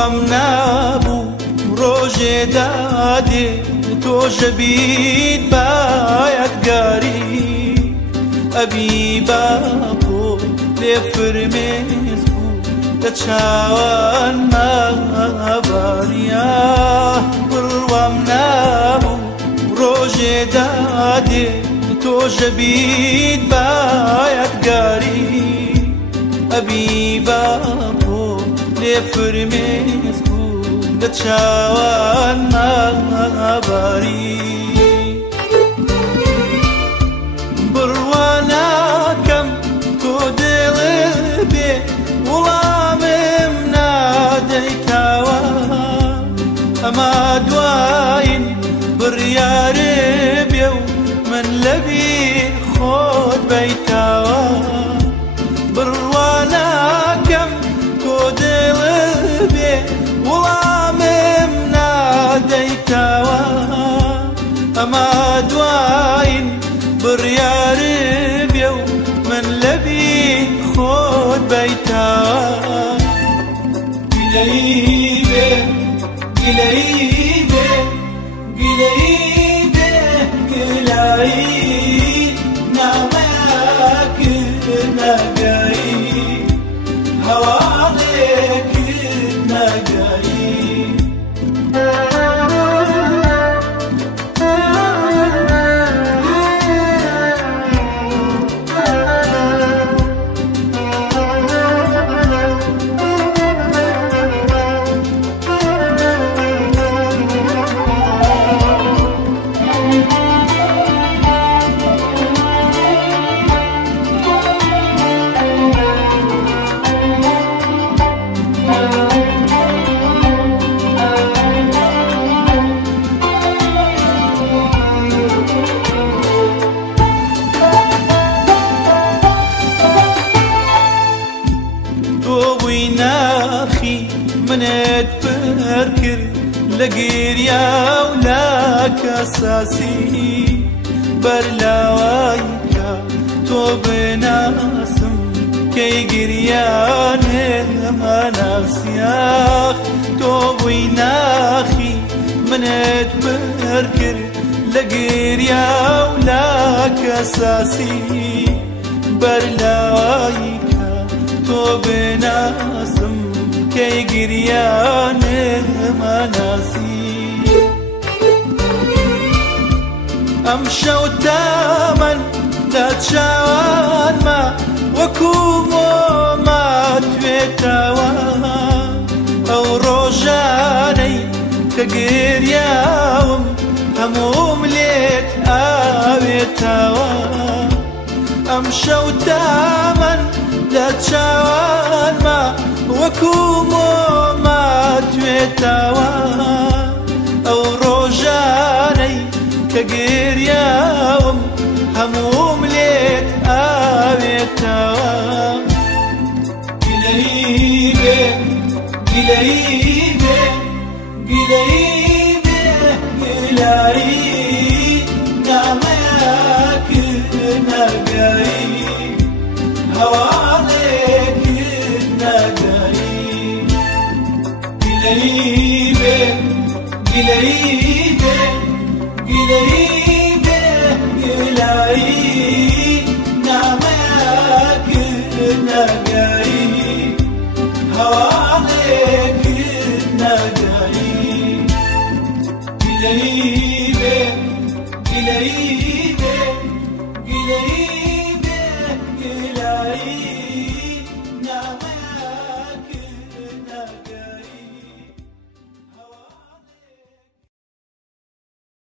بڕوام نابوو ڕۆژێ دادێ تۆژە بیت بایەتگاری ئەبی باپۆ لێ فرمێز بوو لە چاوان ماباریا بڕوام نابوو ڕۆژێ دادێ تۆژە بیت بایەتگاری ئەبی باپۆ لێ فرمێز بوو لە چاوان ماباری بڕواناکەم تۆ دێڵێ بێ وەڵامم نادەیتاوە ئەما دوایین بڕیارێ بێ و من لەبیر خۆت بەیتاوە بڕواناکەم تۆ دێڵێ بێ وەڵامم نادەیتاوە ئەما دوایین بڕیارێ بێ و من لەبیر خۆت بەیتاوە گیلەی بێ گیلەی بێ گیلەی بێ گلایی نامەکرد نەگەی هەواڵێکرد نەگەی منت پڕ کرد لە گێریا و لە کەساسی بەرلاوای کە تۆ بناسم کەی گریانێمە ناسیاخ تۆ بووی ناخی منت پڕ کرد لە گێریا و لە کەساسی بەرلاوای کە تۆ بناسم کەی گریانێمە ناسی ئەم شەو تامەن لە چاوانمە وەکو مۆما توێتەوە ئەو ڕۆژانەی کە گریاوم هەمووم لێت ئاوێتەوە ئەم شەو تامەن لە چاوانمە وەکو مۆما توێتەوە ئەو ڕۆژانەی کە گریاوم هەمووم لێت ئاوێتەوە گیلەی بێ گیلەی بێ گیلەی بێ گلایی نامەکرد نەگەی هەواڵێکرد نەگەی گیلەی بێ گیلەی بێ گیلەی بێ گلایی نامەکرد نەگەی هەواڵێکرد نەگەی گیلەی